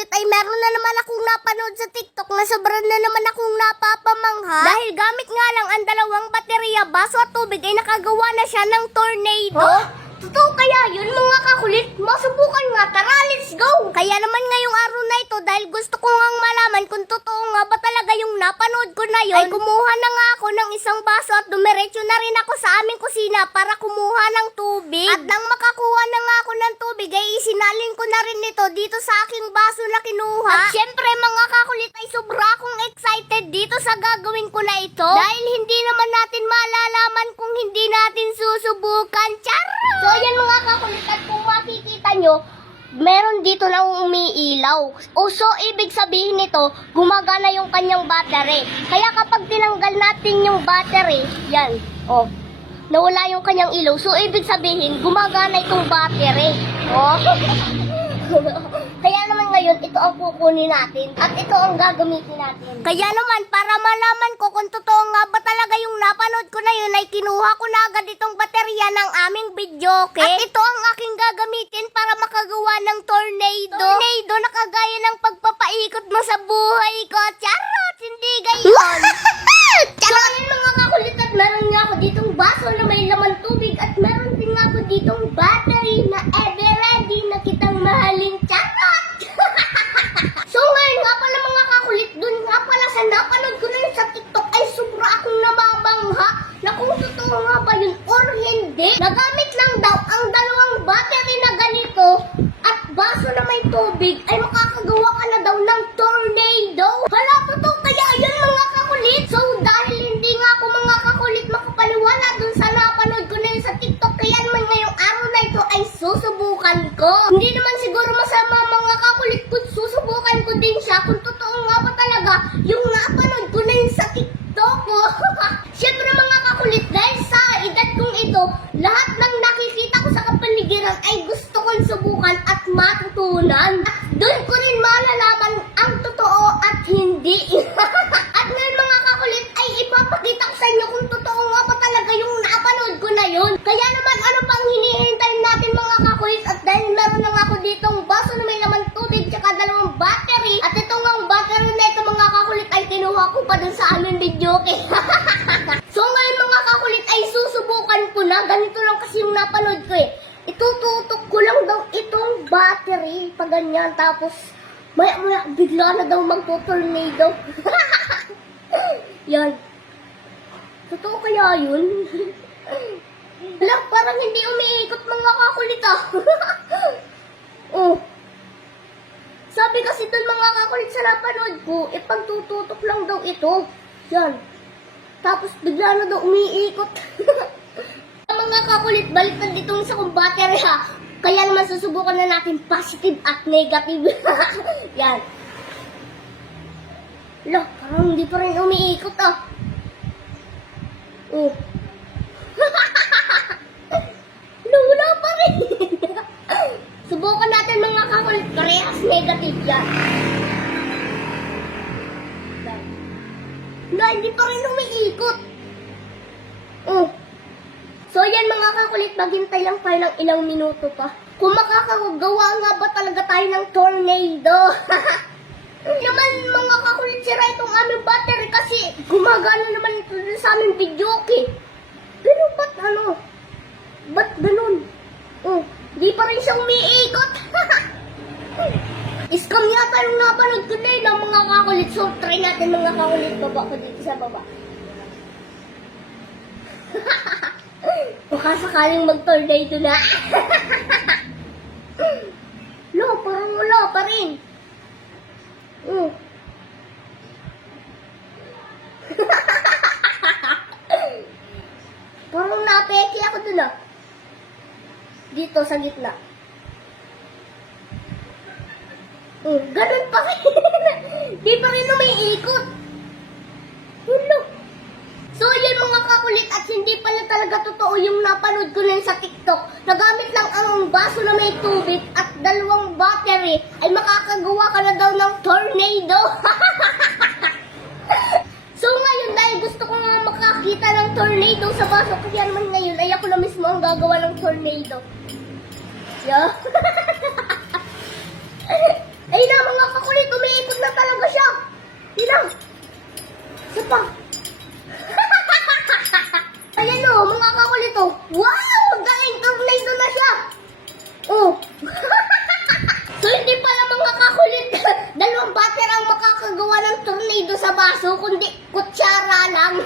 kakulit ay meron na naman akong napanood sa TikTok na sobrang na naman akong napapamangha. Dahil gamit nga lang ang dalawang baterya, baso at tubig ay nakagawa na siya ng tornado. Huh? Totoo kaya yun mga kakulit? Masubukan nga, tara let's go! Kaya naman ngayong araw na ito dahil gusto ko ngang malaman kung totoo nga ba talaga yung napanood ko na yun, ay kumuha na nga ako ng isang baso at dumiretso na rin ako sa aming kusina para kumuha ng tubig. At nang makakuha na nga ako ng tubig ay isinalin ko na rin ito dito sa aking baso na kinuha. At syempre mga kakulit ay sobra akong excited dito sa gagawin ko na ito. Dahil hindi naman natin malalaman kung hindi natin susubukan. Charot! So yan mga kakulit at kung makikita nyo, meron dito na umiilaw. So ibig sabihin nito, gumagana yung kanyang battery. Kaya kapag tinanggal natin yung battery, yan, nawala yung kanyang ilaw. So ibig sabihin, gumagana itong battery. Kaya naman ngayon, ito ang kukunin natin. At ito ang gagamitin natin. Kaya naman, para malaman ko kung totoo nga ba talaga yung napanood ko na yun, ay kinuha ko na agad itong baterya ng aming videoke. At ito ang aking gagamitin para makagawa ng tornado. Tornado na kagaya ng pagpapaikot mo sa buhay ko. Charot! Hindi gayon. Charot! So, mga kakulit at meron nga ako ditong baso na may laman tubig at meron din nga ako ditong battery na ever ready na kitang mahalin. Charot! So ngayon nga pala mga kakulit, dun nga pala sa napanood ko na yun sa TikTok ay sobra akong nababangha na kung totoo nga ba yun or hindi. Nagamit lang daw ang dalawang battery na ganito at baso na may tubig ay makakagawa ka na daw ng tornado. Hala, totoo kaya yun mga kakulit? So dahil hindi nga ako mga kakulit makapaniwala dun sa napanood ko na yun sa TikTok, kaya naman ngayong araw na ito ay susubukan ko. Hindi naman siguro masama mga kakulit kung susubukan ko din siya kung totoo nga ba talaga yung napanood ko na yun sa TikTok ko. Siyempre mga kakulit, dahil sa edad kong ito, lahat ng nakikita ko sa kapaligiran ay gusto kong subukan at matutunan. At doon ko rin malalaman ang totoo at hindi. At ngayon mga kakulit ay ipapakita ko sa inyo kung totoo nga ba talaga yung napanood ko na yun. Kaya naman ano pang hinihintay natin mga kakulit, at dahil meron na nga ako ditong baso na may laman tubig tsaka dalawang battery, at ito nga ang battery na ito mga kakulit ay kinuha ko pa dun sa aming videoke. So ngayon mga kakulit ay susubukan ko na. Ganito lang kasi yung napanood ko eh. Itututok ko lang daw itong battery pa ganyan, tapos maya bigla na daw magto-tornado. Yan. Totoo kaya yun? Alam, parang hindi umiikot mga kakulit ah. Sabi kasi dun mga kakulit sa napanood ko, pagtututok lang daw ito. Yan. Tapos bigla na daw umiikot. Mga kakulit, balik na dito sa kong battery ha. Kaya naman susubukan na natin positive at negative. Yan. Loh, parang hindi pa rin umiikot ah. Wala pa rin. Subukan natin mga kakulit, parehas negative yan. Wala, hindi pa rin umiikot. So yan mga kakulit, maghintay lang tayo ng ilang minuto pa. Kung makakagawa nga ba talaga tayo ng tornado. Naman mga kakulit, sira itong aming battery kasi gumagana naman ito sa aming videoke. Pero ba't ba't ganun? Di pa rin siya umiikot. Scam yata yung napanood ko din ng mga kakulit. So try natin mga kakulit, baba ko dito sa baba. Baka sakaling mag-tornado na. No, parang wala pa rin. Parang napeki ako dun ah. Dito sa gitna. Ganun pa rin. Di pa rin umiikot. Hello. So yun mga kakulit, at hindi pala talaga totoo yung napanood ko na sa TikTok. Nagamit lang ang baso na may tubig at dalawang battery ay makakagawa ka na daw ng tornado. So ngayon dahil gusto ko nga makakita ng tornado sa baso, kaya naman ngayon ay ako na mismo ang gagawa ng tornado. Yeah. Ayun na mga ulit oh. Wow! Ang galing! Tornado na siya! Oh! So hindi pala mga kakulit, dalawang batter ang makakagawa ng tornado sa baso, kundi kutsara lang.